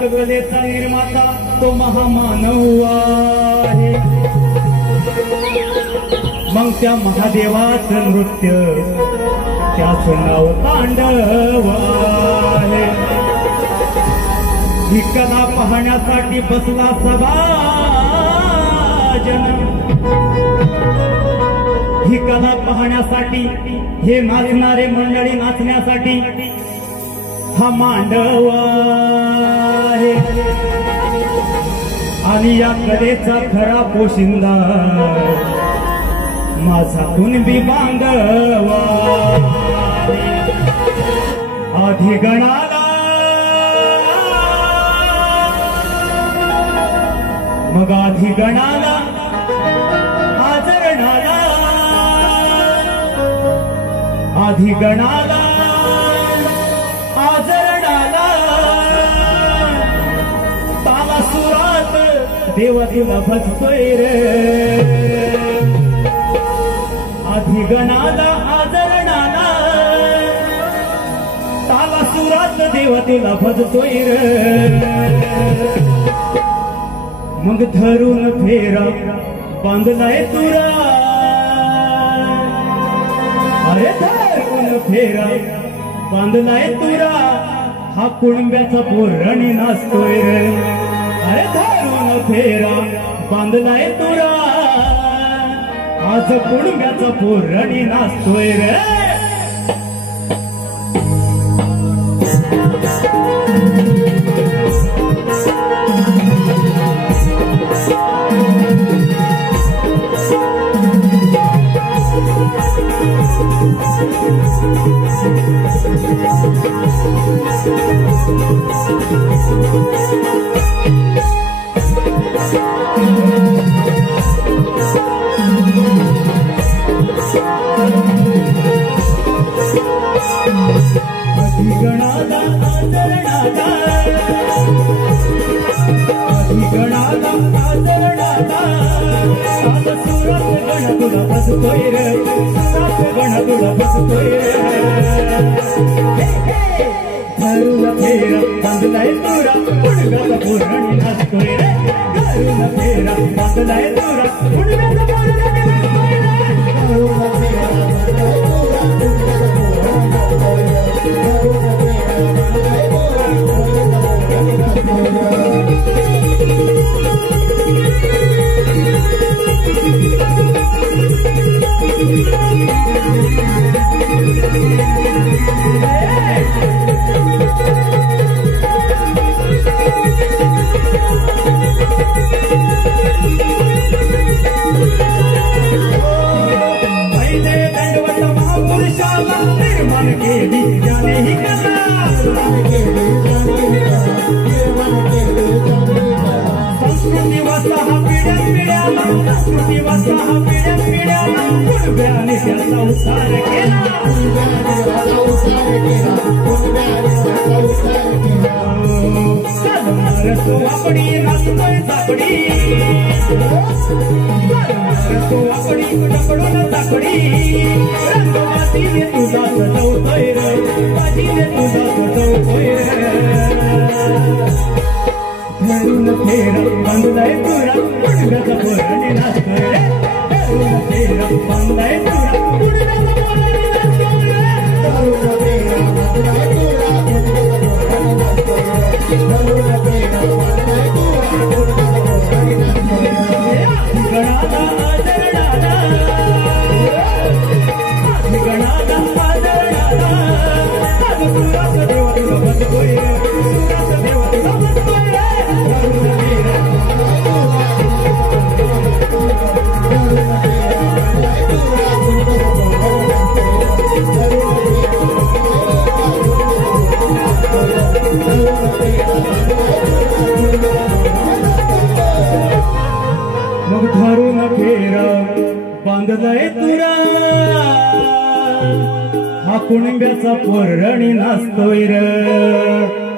लोककलेचा निर्माता तो महामानव आहे। मग त्या महादेवाचं नृत्य त्याचं नाव तांडव आहे। ही कला पाहण्यासाठी बसला सभाजन, ही कला पाहण्यासाठी हे नाचणारे मंडळी नाचण्यासाठी हा मांडव आहे। आणि या कलेचा खरा पोशिंदा माझा कुणबी बांधव आधी गणाला मग आधी गणाला आचरणाला आधी गणाला आचरणाला ताला सुरात देव तुला भजतोय रे। आधी गणाला आचरणाला ताला सुरात देव तुला भजतोय रे। मग धरून फेरा बांधलाय तुरा, अरे धरून फेरा बांधलाय तुरा हा कुणब्याचा पोरणी नाचतोय रे। अरे धरून फेरा बांधलाय तुरा आज कुणब्याचा पोरणी नाचतोय रे। गणाला आचरणाला गणाला आचरणाला सात सुरात गण तुला बसतोय रे, सात गण तुला बसतोय रे। धरून फेरा बांधलाय तुरा कुणब्याचा पोरणी नाचतोय रे। धरून फेरा बांधलाय तुरा कुणब्याचा पोरणी नाचतोय निर्माण केली जाने ही कला, संस्कृती वाचा हा पिढ्या पिढ्याला, संस्कृती वाचा हा पिढ्या पिढ्याला कुणब्याने त्याचा उद्धार केला। चालणार तो आपडी नाचतोय चापडी, चालणार तो आपडी डकडून चापडी रंगवातीने तुझा सजवतोय रे, बाजीने तुझा सजवतोय रे। धरून फेरा बांधलाय तुरा कुणब्याचा पोरणी नाचतोय रे। धरून फेरा बांधलाय तुरा कुणब्याचा पोरणी नाचतोय रे। धरून फेरा बांधलाय तुरा कुणब्याचा पोरणी नाचतोय रे। धरून फेरा बांधलाय तुरा कुणब्याचा पोरणी नाचतोय रे। गणाला आचरणाला गणाला आचरणाला आज सुरात देव तुला बसतोय रे, सुरात देव तुला बसतोय रे। मग धरून फेरा बांधलाय तुरा हा कुणब्याचा पोरणी नाचतोय रे।